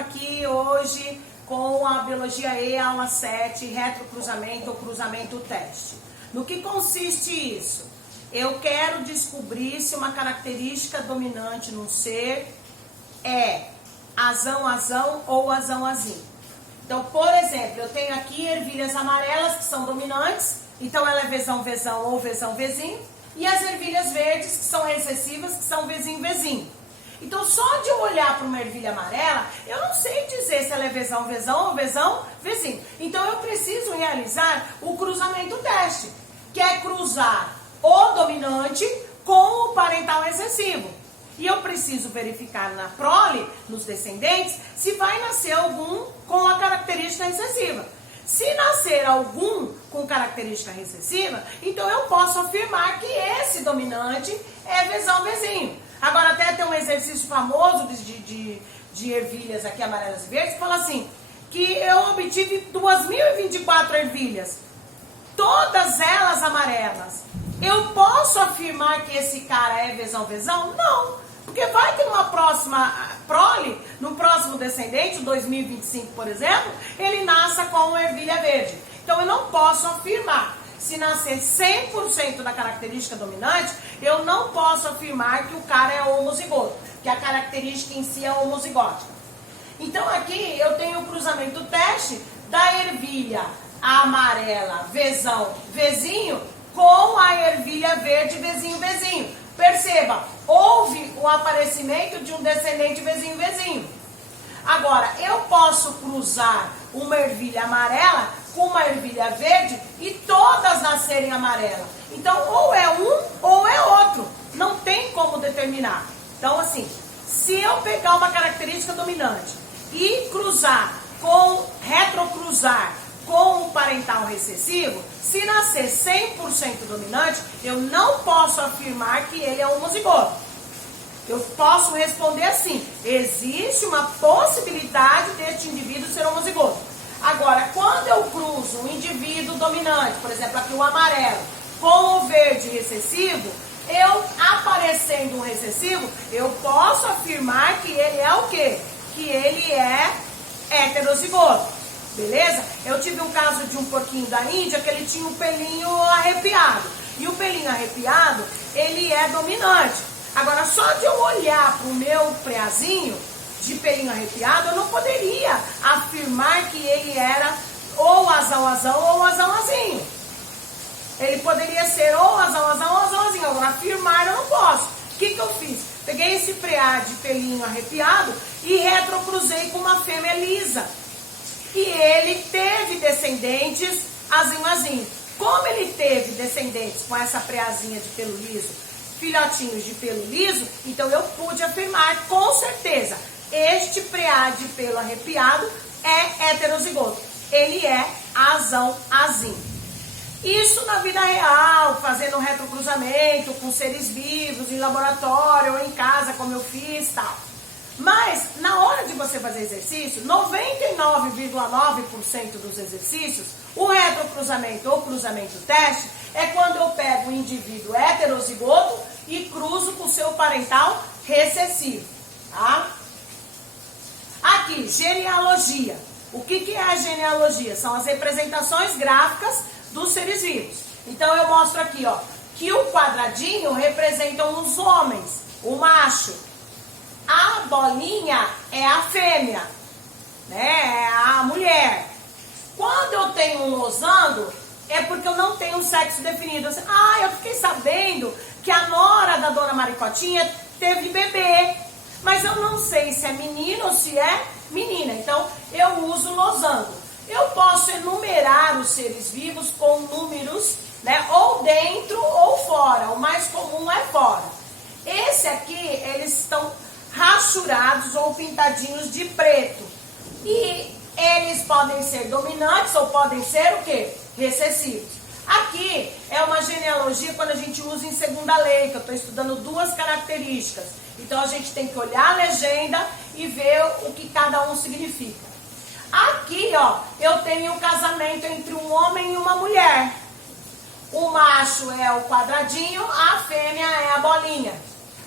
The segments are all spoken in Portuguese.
aqui hoje com a Biologia E, aula 7, retrocruzamento ou cruzamento teste. No que consiste isso? Eu quero descobrir se uma característica dominante num ser é azão-azão ou azão-azinho. Então, por exemplo, eu tenho aqui ervilhas amarelas que são dominantes, então ela é vezão-vezão ou vezão-vezinho, e as ervilhas verdes que são recessivas, que são vezinho-vezinho. Então, só de eu olhar para uma ervilha amarela, eu não sei dizer se ela é vezão-vezão ou vezão-vezinho. Então, eu preciso realizar o cruzamento teste, que é cruzar o dominante com o parental recessivo. E eu preciso verificar na prole, nos descendentes, se vai nascer algum com a característica recessiva. Se nascer algum com característica recessiva, então eu posso afirmar que esse dominante é vezão-vezinho. Agora até tem um exercício famoso de ervilhas aqui amarelas e verdes, que fala assim, que eu obtive 2024 ervilhas, todas elas amarelas. Eu posso afirmar que esse cara é vezão-vezão? Não, porque vai que numa próxima prole, no próximo descendente, 2025, por exemplo, ele nasça com uma ervilha verde. Então eu não posso afirmar. Se nascer 100% da característica dominante, eu não posso afirmar que o cara é homozigoto, que a característica em si é homozigótica. Então aqui eu tenho o cruzamento teste da ervilha amarela vezão-vezinho com a ervilha verde vezinho-vezinho. Perceba, houve o aparecimento de um descendente vezinho-vezinho. Agora, eu posso cruzar uma ervilha amarela com uma ervilha verde e todas nascerem amarela. Então, ou é um ou é outro. Não tem como determinar. Então, assim, se eu pegar uma característica dominante e retrocruzar com o parental recessivo, se nascer 100% dominante, eu não posso afirmar que ele é homozigoto. Eu posso responder assim, existe uma possibilidade deste indivíduo ser homozigoto. Agora, quando eu cruzo um indivíduo dominante, por exemplo, aqui o amarelo, com o verde recessivo, eu aparecendo um recessivo, eu posso afirmar que ele é o quê? Que ele é heterozigoto. Beleza? Eu tive um caso de um porquinho da Índia que ele tinha um pelinho arrepiado. E o pelinho arrepiado, ele é dominante. Agora, só de eu olhar para o meu preazinho de pelinho arrepiado, eu não poderia afirmar que ele era ou azão-azão ou azão-azinho. Ele poderia ser ou azão-azão ou azão-azinho. Agora, afirmar eu não posso. O que eu fiz? Peguei esse preá de pelinho arrepiado e retrocruzei com uma fêmea lisa. E ele teve descendentes azinho-azinho. Como ele teve descendentes com essa preazinha de pelo liso, filhotinhos de pelo liso, então eu pude afirmar com certeza, este preá de pelo arrepiado é heterozigoto. Ele é azão-azinho. Isso na vida real, fazendo um retrocruzamento com seres vivos, em laboratório ou em casa, como eu fiz e tal. Mas, na hora de você fazer exercício, 99,9% dos exercícios, o retrocruzamento ou cruzamento teste é quando eu pego um indivíduo heterozigoto e cruzo com o seu parental recessivo. Tá? Aqui, genealogia. O que é a genealogia? São as representações gráficas dos seres vivos. Então, eu mostro aqui, ó, que o quadradinho representa os homens, o macho. A bolinha é a fêmea, né? É a mulher. Quando eu tenho um losango, é porque eu não tenho um sexo definido. Assim, eu fiquei sabendo que a nora da dona Maricotinha teve bebê, mas eu não sei se é menino ou se é menina. Então, eu uso losango. Eu posso enumerar os seres vivos com números, né? Ou dentro ou fora. O mais comum é fora. Esse aqui, eles estão rachurados ou pintadinhos de preto. E eles podem ser dominantes ou podem ser o quê? Recessivos. Aqui é uma genealogia quando a gente usa em segunda lei, que eu estou estudando duas características. Então a gente tem que olhar a legenda e ver o que cada um significa. Aqui, ó, eu tenho o casamento entre um homem e uma mulher. O macho é o quadradinho, a fêmea é a bolinha.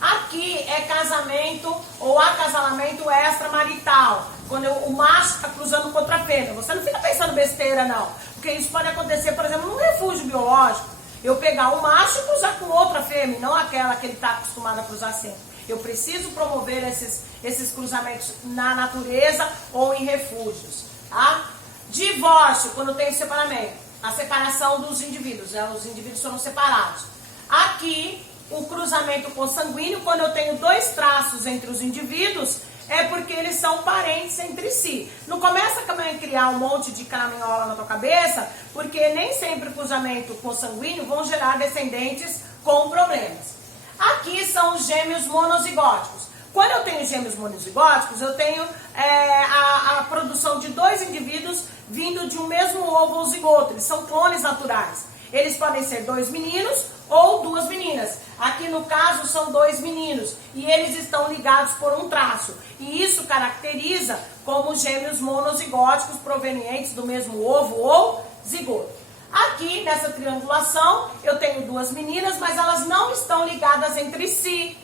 Aqui Aqui é casamento ou acasalamento extramarital, quando o macho está cruzando com outra fêmea. Você não fica pensando besteira, não. Porque isso pode acontecer, por exemplo, num refúgio biológico. Eu pegar um macho e cruzar com outra fêmea, não aquela que ele está acostumado a cruzar sempre. Eu preciso promover esses cruzamentos na natureza ou em refúgios. Tá? Divórcio, quando tem separamento. A separação dos indivíduos, né? Os indivíduos foram separados. Aqui, o cruzamento consanguíneo, quando eu tenho dois traços entre os indivíduos, é porque eles são parentes entre si. Não começa a criar um monte de caraminhola na tua cabeça, porque nem sempre o cruzamento consanguíneo vão gerar descendentes com problemas. Aqui são os gêmeos monozigóticos. Quando eu tenho gêmeos monozigóticos, eu tenho a produção de dois indivíduos vindo de um mesmo ovo ou zigoto. Eles são clones naturais. Eles podem ser dois meninos ou duas meninas. Aqui no caso são dois meninos e eles estão ligados por um traço. E isso caracteriza como gêmeos monozigóticos provenientes do mesmo ovo ou zigoto. Aqui nessa triangulação eu tenho duas meninas, mas elas não estão ligadas entre si.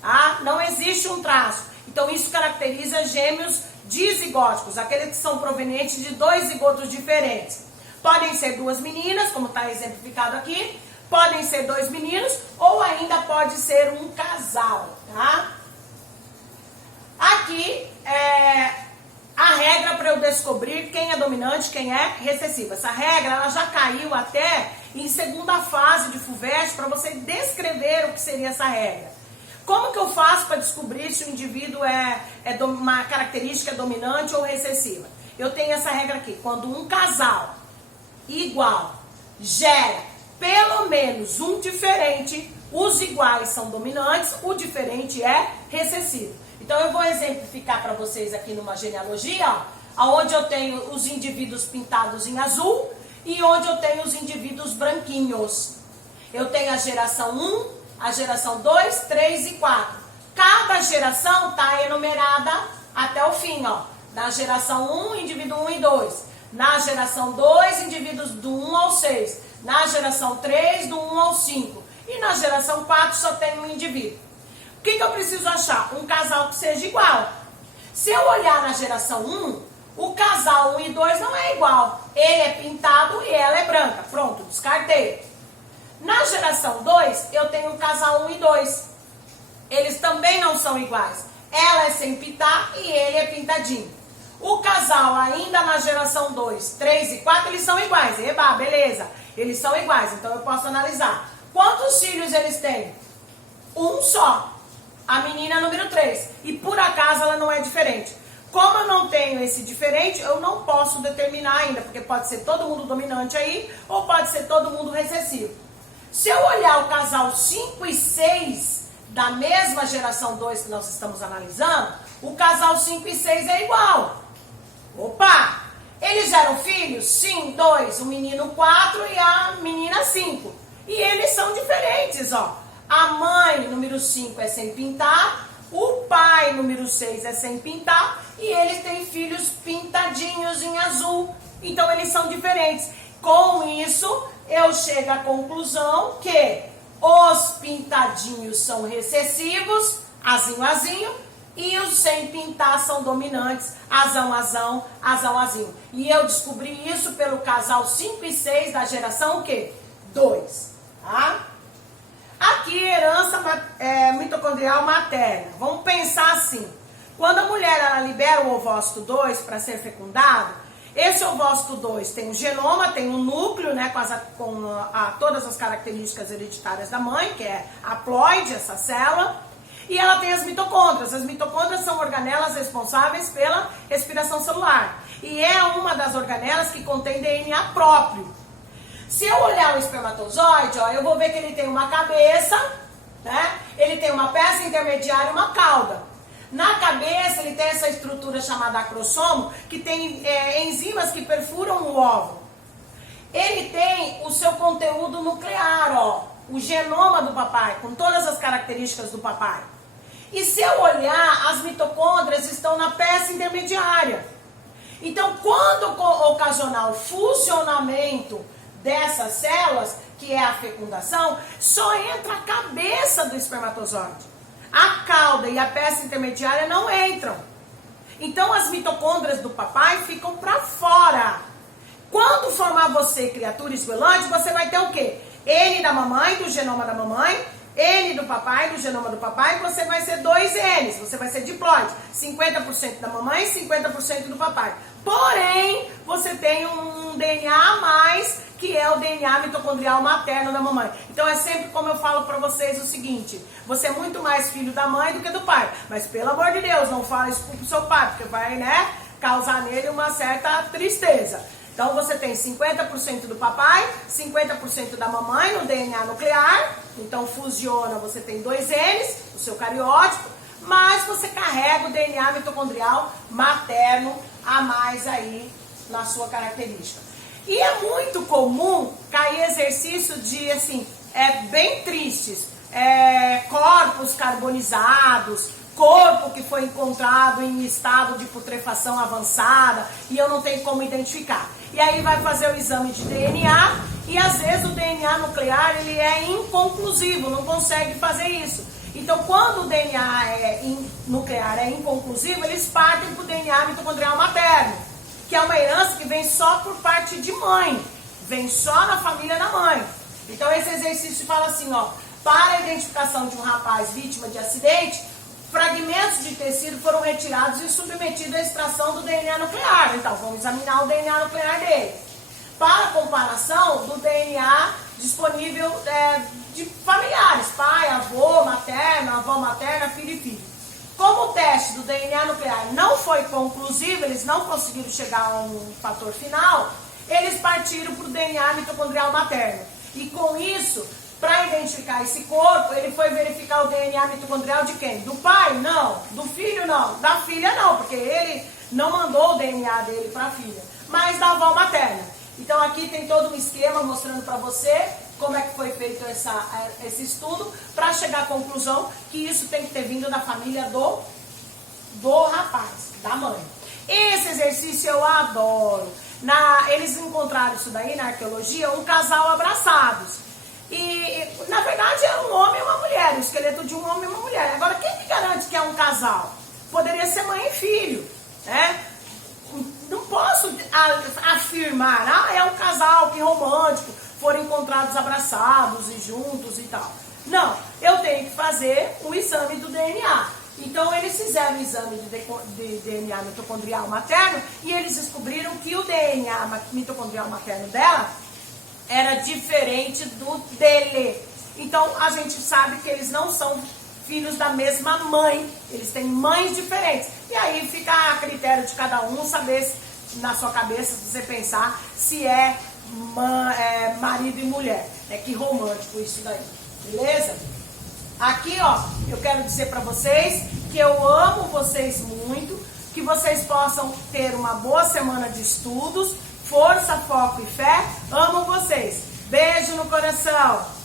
Tá? Não existe um traço. Então isso caracteriza gêmeos dizigóticos, aqueles que são provenientes de dois zigotos diferentes. Podem ser duas meninas, como está exemplificado aqui, podem ser dois meninos, ou ainda pode ser um casal, tá? Aqui é a regra para eu descobrir quem é dominante, quem é recessiva. Essa regra ela já caiu até em segunda fase de FUVEST para você descrever o que seria essa regra. Como que eu faço para descobrir se o indivíduo é uma característica dominante ou recessiva? Eu tenho essa regra aqui. Quando um casal igual gera pelo menos um diferente, os iguais são dominantes, o diferente é recessivo. Então eu vou exemplificar para vocês aqui numa genealogia, ó, onde eu tenho os indivíduos pintados em azul e onde eu tenho os indivíduos branquinhos. Eu tenho a geração 1, a geração 2, 3 e 4. Cada geração está enumerada até o fim, ó. Na geração 1, indivíduo 1 e 2. Na geração 2, indivíduos do 1 ao 6. Na geração 3, do 1 ao 5. E na geração 4 só tem um indivíduo. O que eu preciso achar? Um casal que seja igual. Se eu olhar na geração 1, o casal 1 e 2 não é igual. Ele é pintado e ela é branca. Pronto, descartei. Na geração 2, eu tenho um casal 1 e 2. Eles também não são iguais. Ela é sem pintar e ele é pintadinho. O casal ainda na geração 2, 3 e 4, eles são iguais. Eba, beleza. Eles são iguais, então eu posso analisar. Quantos filhos eles têm? Um só. A menina número 3. E por acaso ela não é diferente. Como eu não tenho esse diferente, eu não posso determinar ainda, porque pode ser todo mundo dominante aí, ou pode ser todo mundo recessivo. Se eu olhar o casal 5 e 6 da mesma geração 2 que nós estamos analisando, o casal 5 e 6 é igual. Opa! Eles geram filhos? Sim, 2. O menino 4 e a menina 5. E eles são diferentes, ó. A mãe, número 5, é sem pintar. O pai, número 6, é sem pintar. E eles têm filhos pintadinhos em azul. Então, eles são diferentes. Com isso, eu chego à conclusão que os pintadinhos são recessivos, azinho, azinho, e os sem pintar são dominantes, azão, azão, azão, azinho. E eu descobri isso pelo casal 5 e 6 da geração o quê? 2, tá? Aqui, herança mitocondrial materna. Vamos pensar assim. Quando a mulher ela libera o ovócito 2 para ser fecundado, esse ovócito 2 tem um genoma, tem um núcleo, né, com todas as características hereditárias da mãe, que é a haploide, essa célula, e ela tem as mitocôndrias. As mitocôndrias são organelas responsáveis pela respiração celular. E é uma das organelas que contém DNA próprio. Se eu olhar o espermatozoide, ó, eu vou ver que ele tem uma cabeça, né? Ele tem uma peça intermediária e uma cauda. Na cabeça ele tem essa estrutura chamada acrossomo, que tem enzimas que perfuram o óvulo. Ele tem o seu conteúdo nuclear, ó, o genoma do papai, com todas as características do papai. E se eu olhar, as mitocôndrias estão na peça intermediária. Então, quando ocasionar o funcionamento dessas células, que é a fecundação, só entra a cabeça do espermatozoide. a cauda e a peça intermediária não entram. Então as mitocôndrias do papai ficam para fora. Quando formar você, criatura esguelante, você vai ter o quê? N da mamãe, do genoma da mamãe, N do papai, do genoma do papai, você vai ser 2 N's, você vai ser diploide, 50% da mamãe, 50% do papai. Porém, você tem um DNA a mais, que é o DNA mitocondrial materno da mamãe. Então é sempre como eu falo pra vocês o seguinte, você é muito mais filho da mãe do que do pai, mas pelo amor de Deus, não fala isso pro seu pai, porque vai, né, causar nele uma certa tristeza. Então você tem 50% do papai, 50% da mamãe no DNA nuclear, então fusiona, você tem 2 N's, o seu cariótipo, mas você carrega o DNA mitocondrial materno a mais aí na sua característica. E é muito comum cair exercício de, assim, bem tristes, corpos carbonizados, corpo que foi encontrado em estado de putrefação avançada e eu não tenho como identificar. E aí vai fazer o exame de DNA e às vezes o DNA nuclear ele é inconclusivo, não consegue fazer isso. Então quando o DNA nuclear é inconclusivo, eles partem para o DNA mitocondrial materno, que é uma herança que vem só por parte de mãe, vem só na família da mãe. Então esse exercício fala assim, ó, para a identificação de um rapaz vítima de acidente, fragmentos de tecido foram retirados e submetidos à extração do DNA nuclear. Então, vamos examinar o DNA nuclear dele. Para comparação do DNA disponível de familiares, pai, avô, materno, avó materna, filho e filho. Como o teste do DNA nuclear não foi conclusivo, eles não conseguiram chegar a um fator final, eles partiram para o DNA mitocondrial materno. E com isso, para identificar esse corpo, ele foi verificar o DNA mitocondrial de quem? Do pai? Não. Do filho? Não. Da filha? Não, porque ele não mandou o DNA dele para a filha, mas da avó materna. Então aqui tem todo um esquema mostrando para você como é que foi feito esse estudo para chegar à conclusão que isso tem que ter vindo da família do rapaz, da mãe. Esse exercício eu adoro. Eles encontraram isso daí na arqueologia, um casal abraçados. E, na verdade, é um homem e uma mulher, o esqueleto de um homem e uma mulher. Agora, quem me garante que é um casal? Poderia ser mãe e filho, né? Não posso afirmar, é um casal, que romântico, foram encontrados abraçados e juntos e tal. Não, eu tenho que fazer o exame do DNA. Então, eles fizeram o exame de DNA mitocondrial materno e eles descobriram que o DNA mitocondrial materno dela era diferente do dele. Então, a gente sabe que eles não são filhos da mesma mãe. Eles têm mães diferentes. E aí fica a critério de cada um saber, na sua cabeça, você pensar se marido e mulher. Que romântico isso daí. Beleza? Aqui, ó, eu quero dizer pra vocês que eu amo vocês muito, que vocês possam ter uma boa semana de estudos. Força, foco e fé. Amo vocês. Beijo no coração.